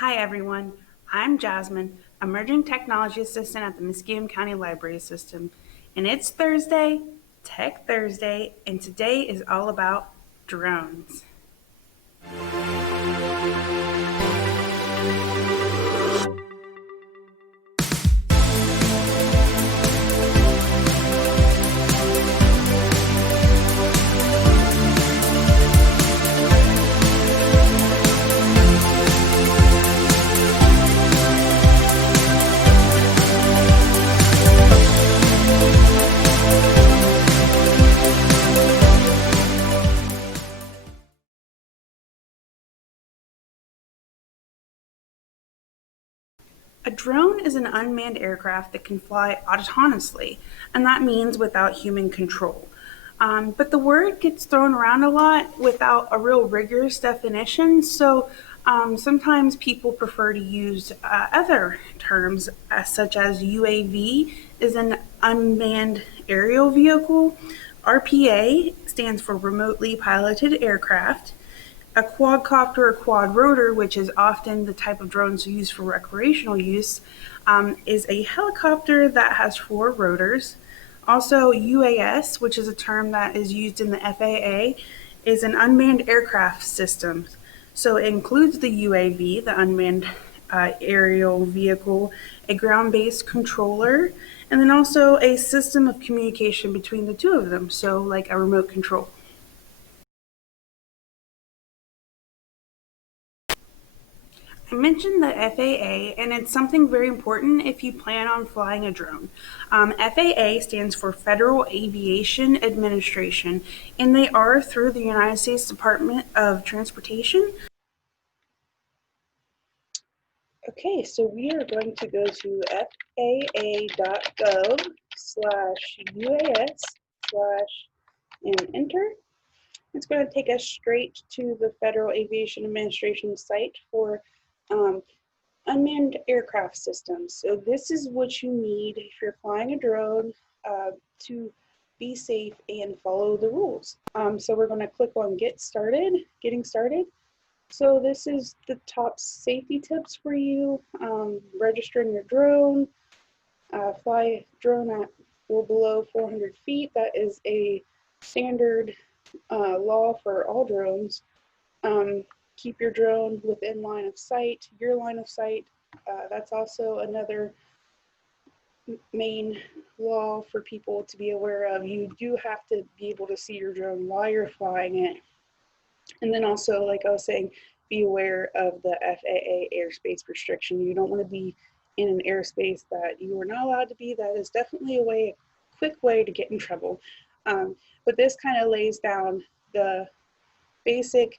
Hi everyone, I'm Jasmine, Emerging Technology Assistant at the Muskegon County Library System. And it's Thursday, Tech Thursday, and today is all about drones. A drone is an unmanned aircraft that can fly autonomously, and that means without human control. But the word gets thrown around a lot without a real rigorous definition, so sometimes people prefer to use other terms, such as UAV is an unmanned aerial vehicle. RPA stands for remotely piloted aircraft. A quadcopter or quad rotor, which is often the type of drones used for recreational use, is a helicopter that has four rotors. Also, UAS, which is a term that is used in the FAA, is an unmanned aircraft system. So it includes the UAV, the unmanned aerial vehicle, a ground based controller, and then also a system of communication between the two of them, so like a remote control. I mentioned the FAA, and it's something very important if you plan on flying a drone. FAA stands for Federal Aviation Administration, and they are through the United States Department of Transportation. Okay, so we are going to go to faa.gov/UAS slash and enter. It's going to take us straight to the Federal Aviation Administration site for um, unmanned aircraft systems. So this is what you need if you're flying a drone to be safe and follow the rules. So we're going to click on getting started. So this is the top safety tips for you. Registering your drone, fly drone at or below 400 feet. That is a standard law for all drones. Keep your drone within line of sight, your line of sight. That's also another main law for people to be aware of. You do have to be able to see your drone while you're flying it. And then also, like I was saying, be aware of the FAA airspace restriction. You don't want to be in an airspace that you are not allowed to be. That is definitely a quick way to get in trouble. But this kind of lays down the basic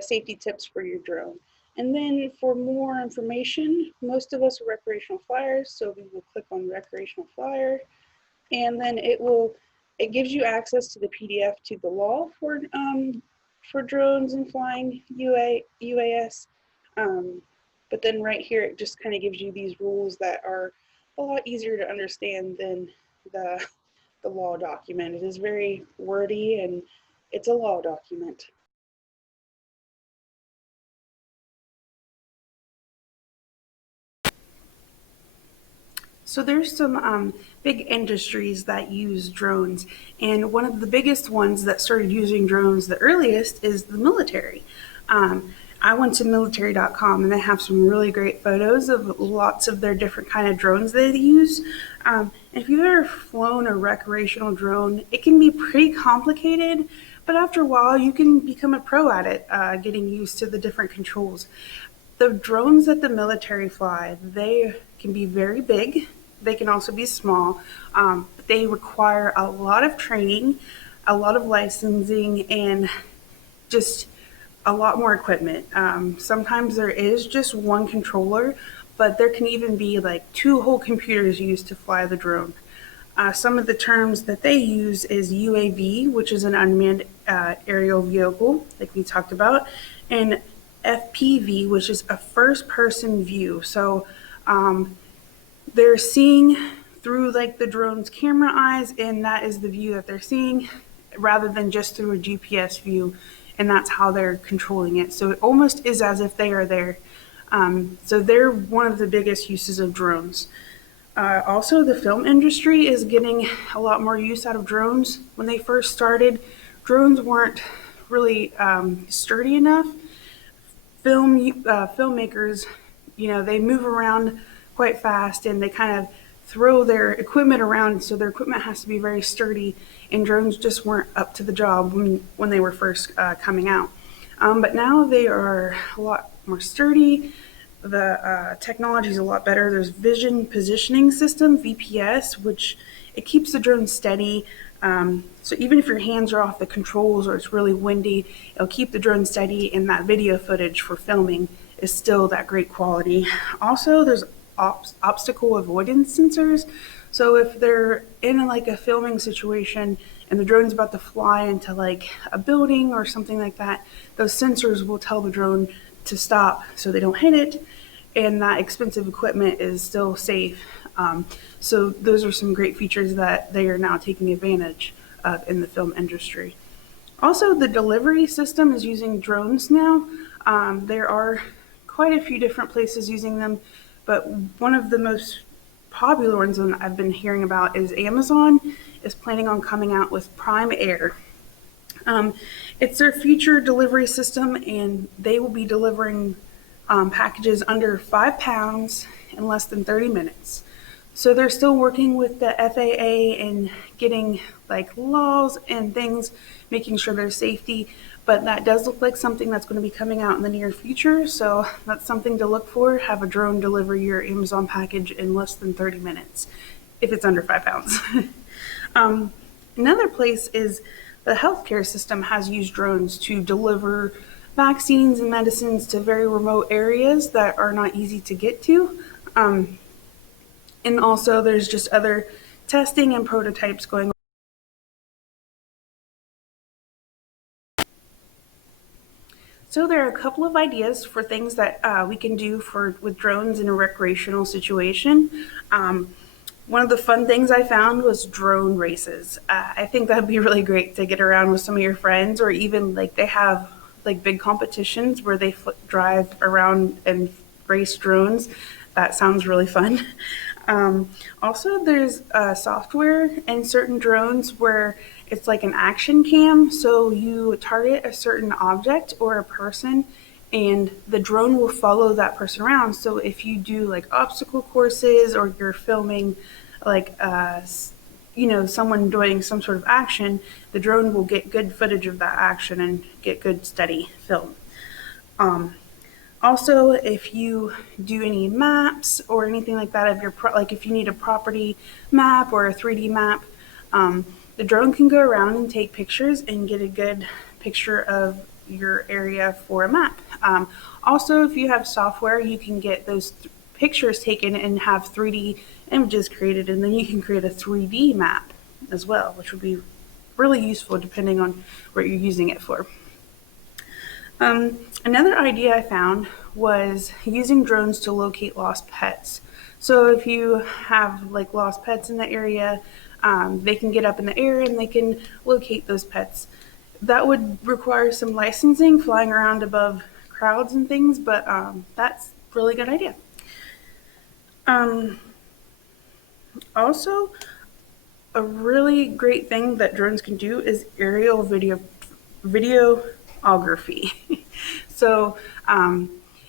safety tips for your drone. And then for more information, most of us are recreational flyers, so we will click on recreational flyer, and then it gives you access to the PDF to the law for drones and flying UAS. But then right here, it just kind of gives you these rules that are a lot easier to understand than the law document. It is very wordy, and it's a law document. So there's some big industries that use drones, and one of the biggest ones that started using drones the earliest is the military. I went to military.com, and they have some really great photos of lots of their different kind of drones they use. If you've ever flown a recreational drone, it can be pretty complicated, but after a while you can become a pro at it, getting used to the different controls. The drones that the military fly, they can be very big. They can also be small. But they require a lot of training, a lot of licensing, and just a lot more equipment. Sometimes there is just one controller, but there can even be like two whole computers used to fly the drone. Some of the terms that they use is UAV, which is an unmanned aerial vehicle, like we talked about, and FPV, which is a first person view. So they're seeing through like the drone's camera eyes, and that is the view that they're seeing rather than just through a GPS view, and that's how they're controlling it. So it almost is as if they are there. So they're one of the biggest uses of drones. Also, the film industry is getting a lot more use out of drones. When they first started, drones weren't really sturdy enough. Filmmakers, they move around quite fast and they kind of throw their equipment around, so their equipment has to be very sturdy. And drones just weren't up to the job when they were first coming out. But now they are a lot more sturdy. The technology is a lot better. There's vision positioning system, VPS, which it keeps the drone steady. So even if your hands are off the controls or it's really windy, it'll keep the drone steady, and that video footage for filming is still that great quality. Also, there's obstacle avoidance sensors. So if they're in like a filming situation and the drone's about to fly into like a building or something like that, those sensors will tell the drone to stop so they don't hit it, and that expensive equipment is still safe. So those are some great features that they are now taking advantage of in the film industry. Also, the delivery system is using drones now. There are quite a few different places using them, but one of the most popular ones that I've been hearing about is Amazon is planning on coming out with Prime Air. It's their future delivery system, and they will be delivering packages under 5 pounds in less than 30 minutes. So they're still working with the FAA and getting like laws and things, making sure there's safety. But that does look like something that's going to be coming out in the near future. So that's something to look for. Have a drone deliver your Amazon package in less than 30 minutes if it's under 5 pounds. Another place is the healthcare system has used drones to deliver vaccines and medicines to very remote areas that are not easy to get to. And also there's just other testing and prototypes going on. So there are a couple of ideas for things that we can do with drones in a recreational situation. One of the fun things I found was drone races. I think that'd be really great to get around with some of your friends, or even like they have like big competitions where they drive around and race drones. That sounds really fun. Also, there's software in certain drones where it's like an action cam. So you target a certain object or a person, and the drone will follow that person around. So if you do like obstacle courses or you're filming like someone doing some sort of action, the drone will get good footage of that action and get good steady film. Also, if you do any maps or anything like that, if you need a property map or a 3D map, the drone can go around and take pictures and get a good picture of your area for a map. Also, if you have software, you can get those pictures taken and have 3D images created, and then you can create a 3D map as well, which would be really useful depending on what you're using it for. Another idea I found was using drones to locate lost pets. So if you have like lost pets in the area, they can get up in the air and they can locate those pets. That would require some licensing, flying around above crowds and things, but that's a really good idea. Also, a really great thing that drones can do is aerial videography. So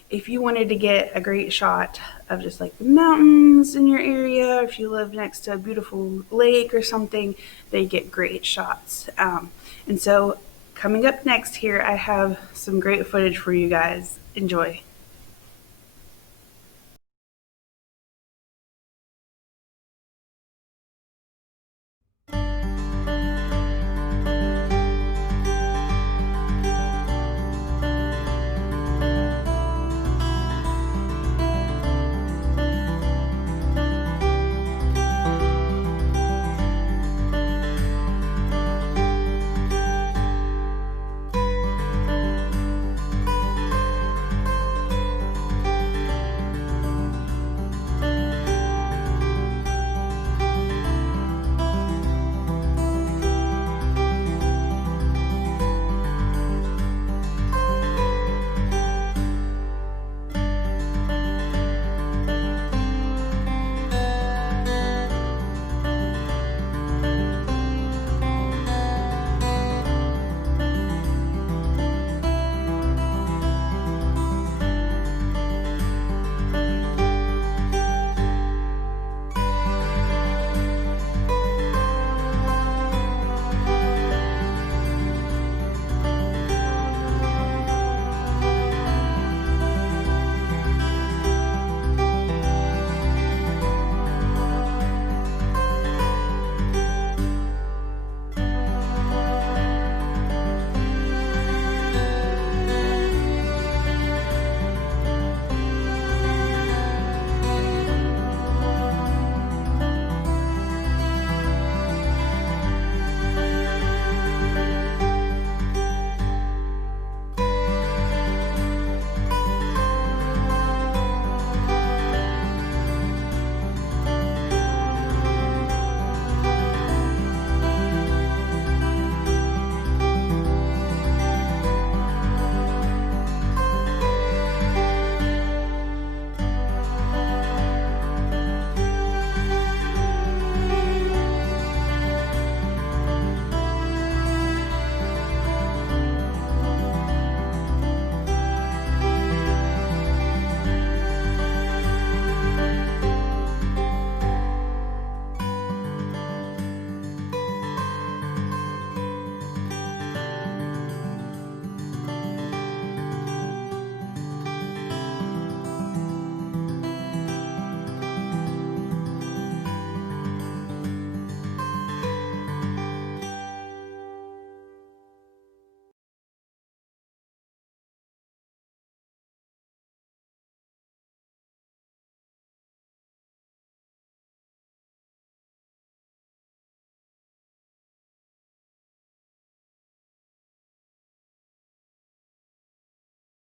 if you wanted to get a great shot of just like the mountains in your area, if you live next to a beautiful lake or something, they get great shots. And so coming up next here, I have some great footage for you guys. Enjoy.